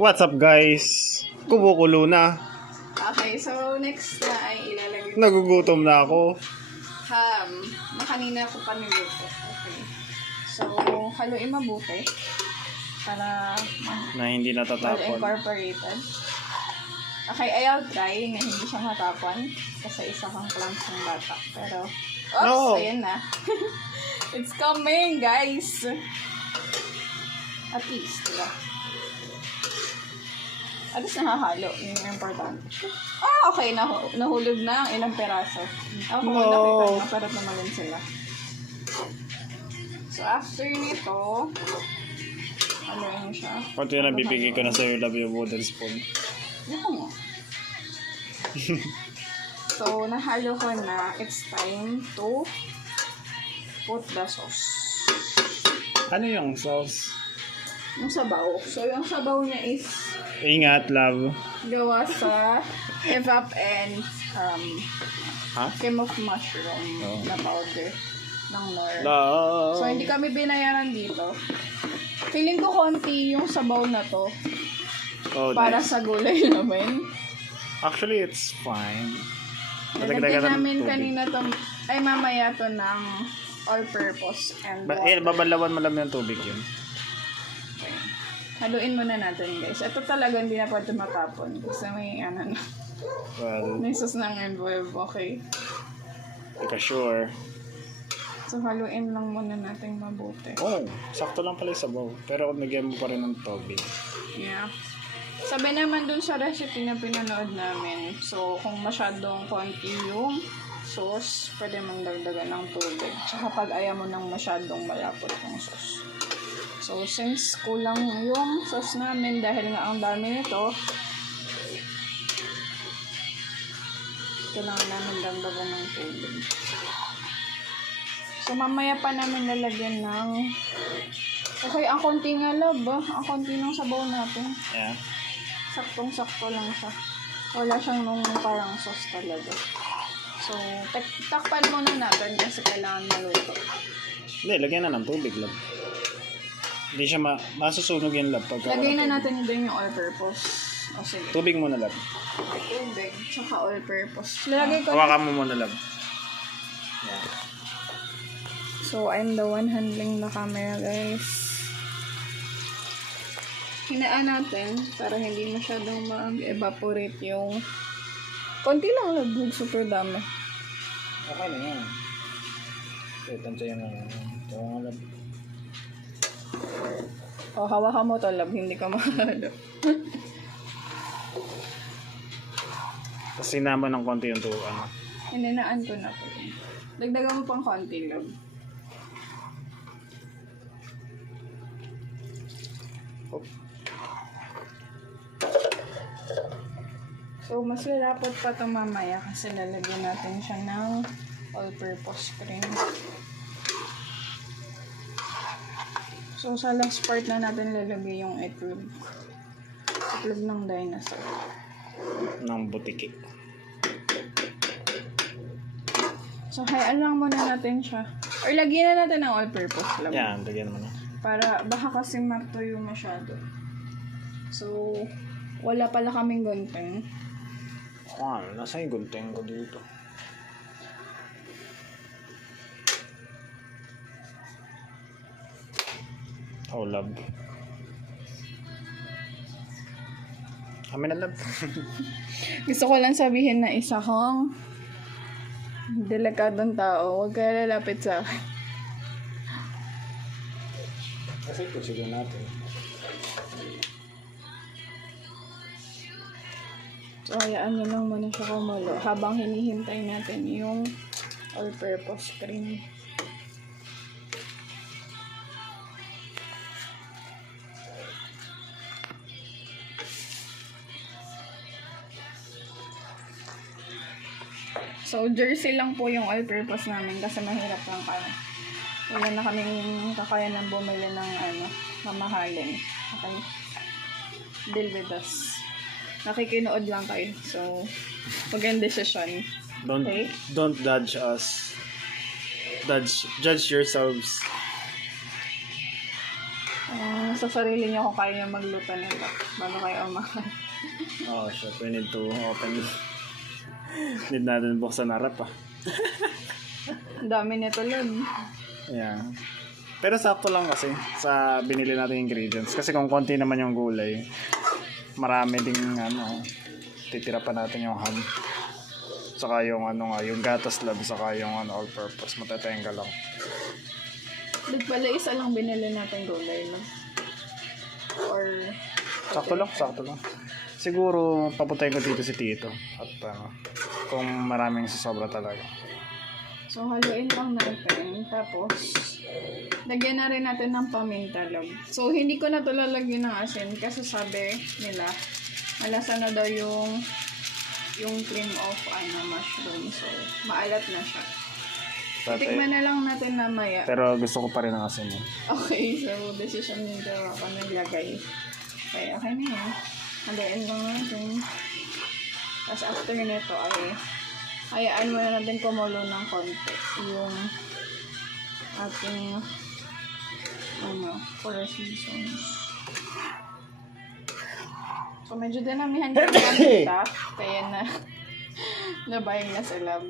What's up guys? Kumukulo na. Okay, so next na ay ilalagay ko Nagugutom na ako. ham na kanina ko pa niluto. Okay. So, haluin mabuti para Na hindi well natatapon. incorporated. Okay, I'll try na hindi siya matapon kasi isa kang clumps ng bata. Pero, oops, No. ayan na. It's coming, guys! At least, diba? At least nakahalo. Yun yung importante. Ah, okay. Nahulog na ang ilang peraso. Ako, No. nakita na. Pero tumalon sila. So, after nito, ano yun siya? Pati na bibigay ko na sa'yo love yung wooden spoon. Ano mo? So, nahalo ko na. It's time to put the sauce. Ano yung sauce? Yung sabaw. So, yung sabaw niya is Ingat love. gawa sa evap and Ha? cream of mushroom Oh. na powder ng Nor. Love. So, hindi kami binayaran dito. Feeling ko konti yung sabaw na to Oh, para nice. sa gulay namin. Actually, it's fine. Nalagyan ng namin tubig. kanina to, ay mamaya to ng all-purpose and water. Babalawan mo lang ng tubig yun. Haluin muna natin, guys. Ito talaga hindi na pwede matapon kasi may ano na. Well, May sauce ng involve, okay? ika sure. So, haluin lang muna natin mabuti. Oh, sakto lang pala yung sabaw. Pero nagyan mo pa rin ng tubig. Yeah. Sabi naman dun sa recipe na pinanood namin, so kung masyadong konti yung sauce, pwede mong dagdagan ng tubig. Tsaka pag ayaw mo nang masyadong malapot yung sauce. So, since kulang yung sauce namin dahil nga ang dami nito, kailangan namin dagdagan ng tubig. So, mamaya pa namin lalagyan ng... Okay, ang konti nga love, ang konti ng sabaw natin. Yeah. Saktong-sakto lang siya. Wala siyang nung parang sauce talaga. So, takpan muna natin kasi kailangan maluto. Hindi, lagyan na ng tubig love. Hindi siya masusunog yung love. Lagay na natin din yung all-purpose. O sige. Tubig muna love. Tubig, tsaka all-purpose. Lagay ko Hawakan mo muna love. Yeah. So, I'm the one handling the camera, guys. Hinaan natin para hindi masyadong mag-evaporate yung... Konti lang labog, super dami. Okay na yan. Okay, tansya yan na. Ito nga love. O, hawakan mo to, love. Hindi ka mahalo. Tapos sinama ng konti yung ano. Hininaan ko na po. Dagdagan mo pang konti, love. Oh. So, mas lalapot pa ito mamaya kasi lalagyan natin siya ng all-purpose cream. So, sa last part na natin lalagay yung itlog. Itlog ng dinosaur. Ng butiki. So, hayaan lang muna natin siya. Or lagyan na natin ng all-purpose lang. Yan, lagyan mo na. Para baka kasi matuyo masyado. So, wala pala kaming gunting. Ah, nasa yung gunting ko dito. Oh, love. Kami na love. Gusto ko lang sabihin na isa kong delikadong tao. Huwag kaya lalapit sa akin. Kasi consider natin. So, hayaan nyo lang muna siya kumulo habang hinihintay natin yung all-purpose cream. So, jersey lang po yung all-purpose namin kasi mahirap lang kami. Wala na kaming kakayanan bumili ng mamahalin. Okay? Deal with us. Nakikinood lang kayo. So, magandang desisyon. Okay? Don't judge us. Judge yourselves. lang sa sarili niyo kung kaya niyo magluto nila. Bago kayo umakan. Oh, shit. We need to open. Need natin buksan harap ah. Ang dami nito lang. Yeah. Pero sakto lang kasi sa binili natin ingredients. Kasi kung konti naman yung gulay, marami ding titira pa natin yung ham. Saka yung yung gatas lab, saka yung all purpose. Matatenga lang. Ba't pala isa lang binili natin gulay, no? Or... Sakto lang. Siguro papuntahin ko dito si Tito. At kung maraming sasobra talaga. So, haluin lang natin. Tapos, lagyan na rin natin ng paminta log. So, hindi ko na ito lalagyan ng asin kasi sabi nila, malasa na daw yung cream of mushroom. So, maalat na siya. Tikman na lang natin mamaya. Pero gusto ko pa rin ng asin yun. Okay, so decision nito ako naglagay. Okay, okay na yan. Haluin lang natin. Tapos after nito ay hayaan muna natin kumulo ng konti yung ating four seasons. So medyo dinamihan yung paminta kaya na nabayang na sa lab.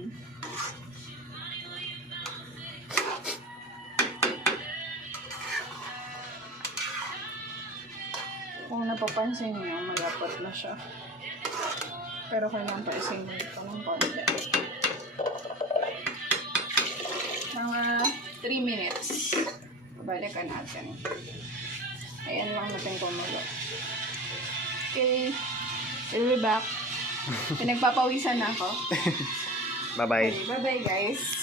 Kung napapansin niyo, malapot na siya. Pero kailangan pa isingin ito ng konti. Mga 3 minutes. Babalikan natin. Ayan lang natin kumulo. Okay. We'll be back. Pinagpapawisan na ako. Bye-bye. Okay, bye-bye guys.